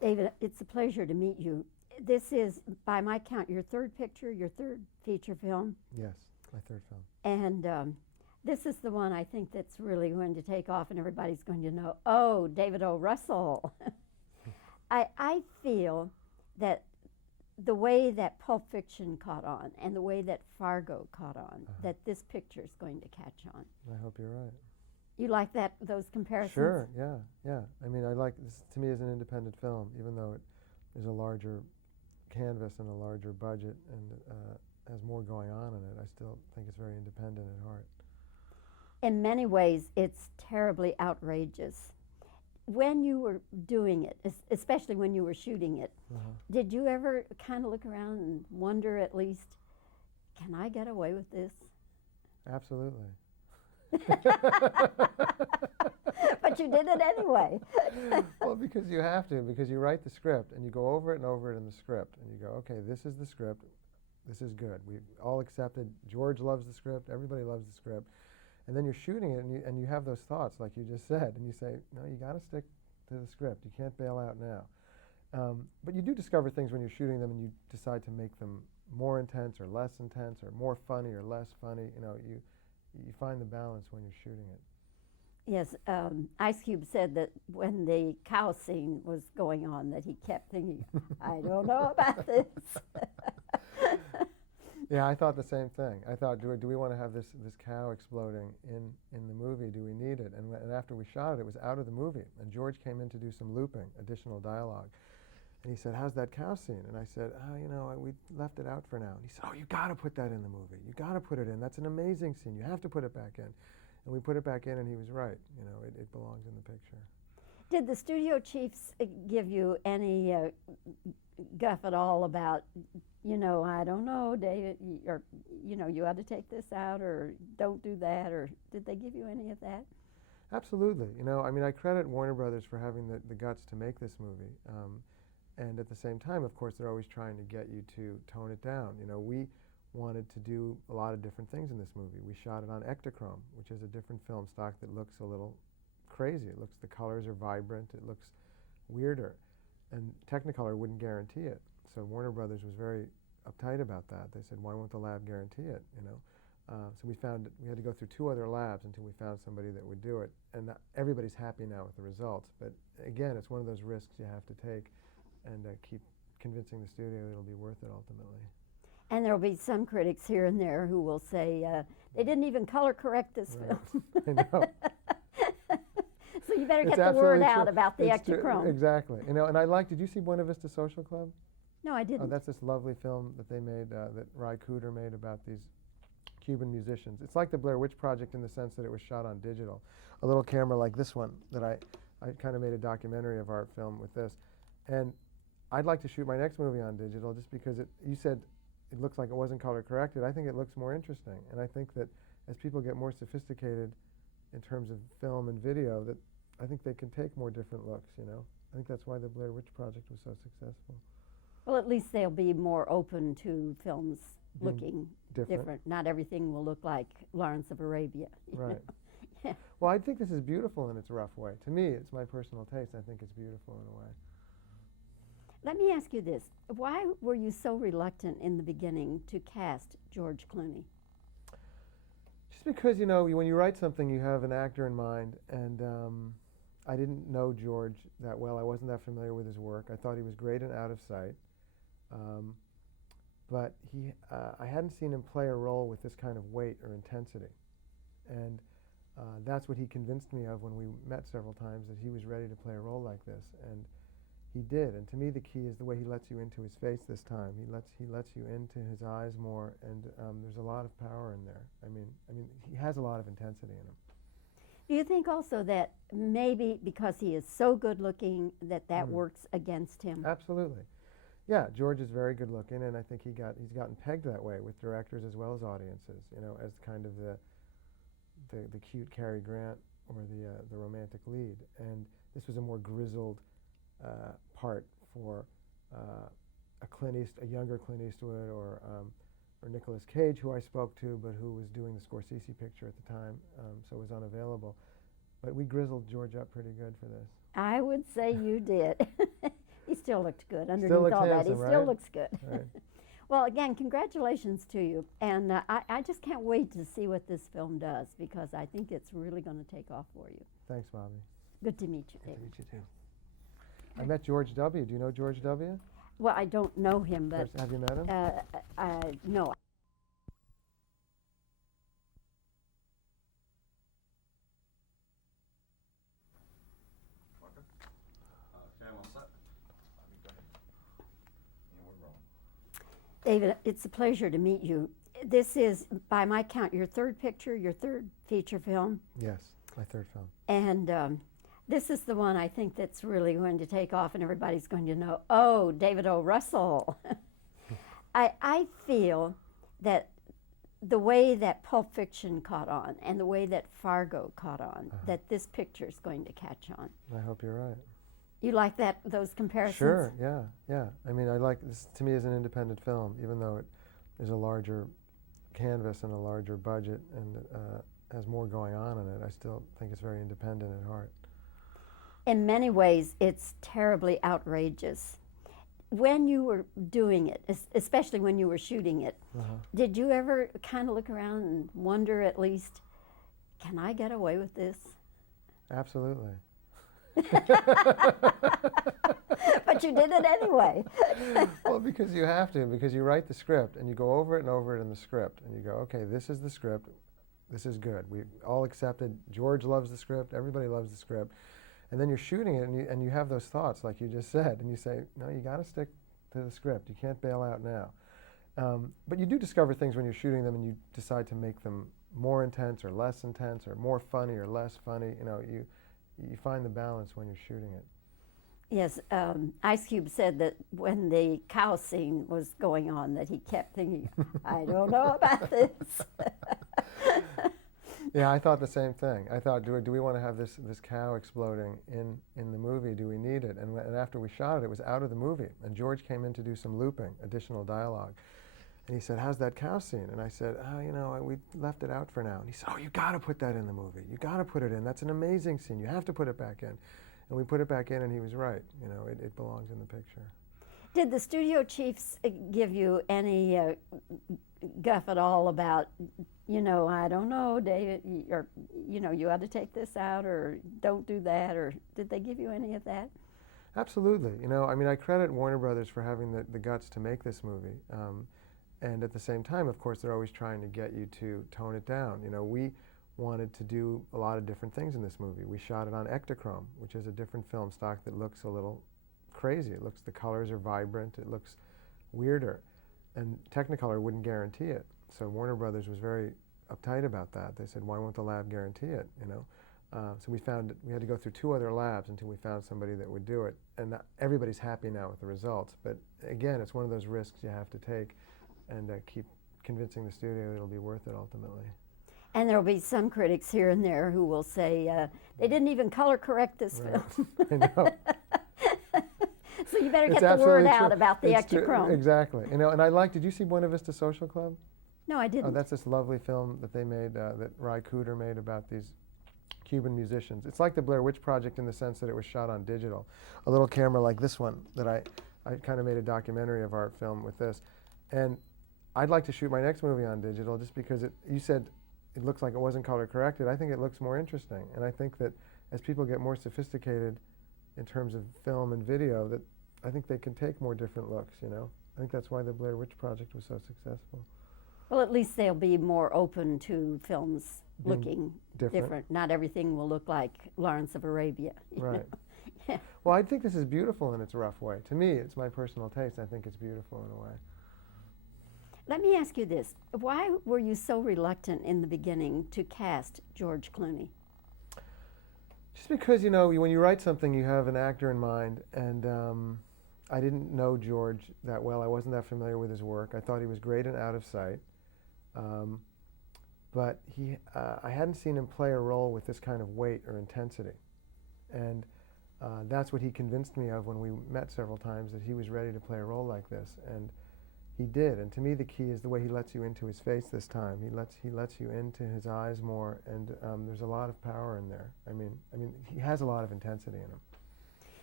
David, it's a pleasure to meet you. This is, by my count, your third picture, your third feature film. Yes, my third film. And this is the one I think that's really going to take off, and everybody's going to know, oh, David O. Russell. I feel that the way that Pulp Fiction caught on and the way that Fargo caught on, that this picture is going to catch on. I hope you're right. You like those comparisons? Sure, yeah. I mean, I like this, to me, as an independent film, even though it is a larger canvas and a larger budget and has more going on in it, I still think it's very independent at heart. In many ways, it's terribly outrageous. When you were doing it, especially when you were shooting it, did you ever kind of look around and wonder, at least, can I get away with this? Absolutely. But you did it anyway. Well, because you have to, because you write the script and you go over it and over it in the script and you go, okay, this is the script, this is good. We all accepted, George loves the script, everybody loves the script. And then you're shooting it and you have those thoughts like you just said, and you say, no, you got to stick to the script. You can't bail out now. But you do discover things when you're shooting them, and you decide to make them more intense or less intense, or more funny or less funny. You know, you find the balance when you're shooting it. Yes, Ice Cube said that when the cow scene was going on, that he kept thinking, I don't know about this. Yeah, I thought the same thing. I thought, do we want to have this cow exploding in the movie? Do we need it? And after we shot it, it was out of the movie. And George came in to do some looping, additional dialogue. And he said, how's that cow scene? And I said, we left it out for now. And he said, oh, you got to put that in the movie. You got to put it in. That's an amazing scene. You have to put it back in. And we put it back in, and he was right. You know, it belongs in the picture. Did the studio chiefs give you any guff at all about, I don't know, David, or, you ought to take this out, or don't do that, or did they give you any of that? Absolutely. I mean, I credit Warner Brothers for having the guts to make this movie. And at the same time, of course, they're always trying to get you to tone it down. We wanted to do a lot of different things in this movie. We shot it on Ektachrome, which is a different film stock that looks a little crazy. The colors are vibrant, it looks weirder. And Technicolor wouldn't guarantee it. So Warner Brothers was very uptight about that. They said, why won't the lab guarantee it, So we had to go through 2 other labs until we found somebody that would do it. And everybody's happy now with the results. But again, it's one of those risks you have to take and keep convincing the studio it'll be worth it ultimately. And there will be some critics here and there who will say, they didn't even color correct this film. I know. So you better get the word out about the Ektachrome. Exactly. And did you see Buena Vista Social Club? No, I didn't. Oh, that's this lovely film that they made, that Ry Cooder made about these Cuban musicians. It's like the Blair Witch Project in the sense that it was shot on digital. A little camera like this one that I kind of made a documentary of art film with this. And I'd like to shoot my next movie on digital just because you said it looks like it wasn't color corrected. I think it looks more interesting. And I think that as people get more sophisticated in terms of film and video, that I think they can take more different looks, I think that's why the Blair Witch Project was so successful. Well, at least they'll be more open to films looking different. Not everything will look like Lawrence of Arabia. Right. Yeah. Well, I think this is beautiful in its rough way. To me, it's my personal taste. I think it's beautiful in a way. Let me ask you this. Why were you so reluctant in the beginning to cast George Clooney? Just because, when you write something, you have an actor in mind, and I didn't know George that well. I wasn't that familiar with his work. I thought he was great and out of sight. But I hadn't seen him play a role with this kind of weight or intensity. And that's what he convinced me of when we met several times, that he was ready to play a role like this. And he did. And to me, the key is the way he lets you into his face this time. He lets you into his eyes more, and there's a lot of power in there. I mean, he has a lot of intensity in him. Do you think also that maybe because he is so good looking that works against him? Absolutely. Yeah, George is very good looking, and I think he's gotten pegged that way with directors as well as audiences, as kind of the cute Cary Grant or the romantic lead. And this was a more grizzled part for a younger Clint Eastwood or Nicolas Cage, who I spoke to, but who was doing the Scorsese picture at the time, so was unavailable. But we grizzled George up pretty good for this. I would say you did. He still looked good underneath Still looks all that. handsome, He still right? looks good. Right. Well, again, congratulations to you. And I just can't wait to see what this film does because I think it's really going to take off for you. Thanks, Bobbie. Good to meet you, Good to David. meet you too. I met George W. Do you know George W.? Well, I don't know him, but Have you met him? no. David, it's a pleasure to meet you. This is, by my count, your third picture, your third feature film. Yes, my third film. And this is the one I think that's really going to take off and everybody's going to know, oh, David O. Russell. I feel that the way that Pulp Fiction caught on and the way that Fargo caught on, that this picture is going to catch on. I hope you're right. You like those comparisons? Sure, yeah. I mean, I like this, to me, as an independent film, even though it is a larger canvas and a larger budget and has more going on in it, I still think it's very independent at heart. In many ways, it's terribly outrageous. When you were doing it, especially when you were shooting it, did you ever kind of look around and wonder at least, can I get away with this? Absolutely. But you did it anyway. Well, because you have to, because you write the script and you go over it and over it in the script and you go, okay, this is the script, this is good. We all accepted, George loves the script, everybody loves the script. And then you're shooting it and you have those thoughts like you just said and you say, no, you got to stick to the script. You can't bail out now. But you do discover things when you're shooting them and you decide to make them more intense or less intense or more funny or less funny. You know, you find the balance when you're shooting it. Yes, Ice Cube said that when the cow scene was going on that he kept thinking, I don't know about this. Yeah, I thought the same thing. I thought, do we want to have this cow exploding in the movie? Do we need it? And after we shot it, it was out of the movie. And George came in to do some looping, additional dialogue. And he said, how's that cow scene? And I said, oh, you know, we left it out for now. And he said, oh, you got to put that in the movie. You got to put it in. That's an amazing scene. You have to put it back in. And we put it back in, and he was right. You know, it belongs in the picture. Did the studio chiefs give you any guff at all about, you know, I don't know, David, or, you know, you ought to take this out, or don't do that, or did they give you any of that? Absolutely. You know, I mean, I credit Warner Brothers for having the guts to make this movie. And at the same time, of course, they're always trying to get you to tone it down. You know, we wanted to do a lot of different things in this movie. We shot it on Ektachrome, which is a different film stock that looks a little crazy. The colors are vibrant, it looks weirder. And Technicolor wouldn't guarantee it. So Warner Brothers was very uptight about that. They said, why won't the lab guarantee it, you know? So we had to go through 2 other labs until we found somebody that would do it. And everybody's happy now with the results. But again, it's one of those risks you have to take and keep convincing the studio it'll be worth it ultimately. And there'll be some critics here and there who will say, they didn't even color correct this film. I know. So you better get the word out true. about the It's Ektachrome. Exactly. You know, and did you see Buena Vista Social Club? No, I didn't. Oh, that's this lovely film that they made, that Ry Cooder made about these Cuban musicians. It's like the Blair Witch Project in the sense that it was shot on digital. A little camera like this one that I kind of made a documentary of art film with this. And I'd like to shoot my next movie on digital just because you said it looks like it wasn't color corrected. I think it looks more interesting. And I think that as people get more sophisticated in terms of film and video, that I think they can take more different looks, you know. I think that's why the Blair Witch Project was so successful. Well, at least they'll be more open to films looking different. Not everything will look like Lawrence of Arabia. Right. Yeah. Well, I think this is beautiful in its rough way. To me, it's my personal taste. I think it's beautiful in a way. Let me ask you this. Why were you so reluctant in the beginning to cast George Clooney? Just because, you know, when you write something, you have an actor in mind, and I didn't know George that well. I wasn't that familiar with his work. I thought he was great and Out of Sight, but I hadn't seen him play a role with this kind of weight or intensity, and that's what he convinced me of when we met several times, that he was ready to play a role like this, and he did. And to me, the key is the way he lets you into his face this time. He lets you into his eyes more, and there's a lot of power in there. I mean, he has a lot of intensity in him.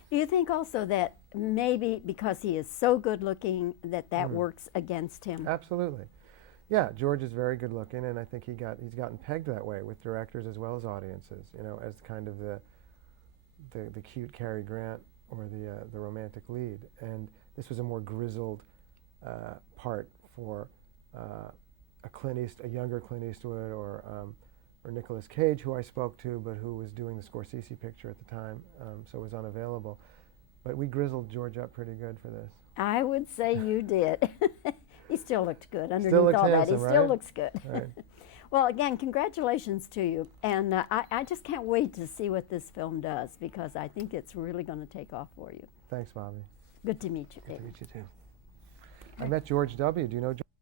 Do you think also that maybe because he is so good looking that works against him? Absolutely. Yeah, George is very good looking, and I think he's gotten pegged that way with directors as well as audiences, you know, as kind of the cute Cary Grant or the romantic lead. And this was a more grizzled part for a younger Clint Eastwood or Nicolas Cage, who I spoke to, but who was doing the Scorsese picture at the time, so was unavailable. But we grizzled George up pretty good for this. I would say you did. He still looked good underneath Still looked all that. handsome, He still right? looks good. Right. Well, again, congratulations to you. And I just can't wait to see what this film does, because I think it's really going to take off for you. Thanks, Bobbie. Good to meet you, Good to David. meet you, too. I met George W. Do you know George?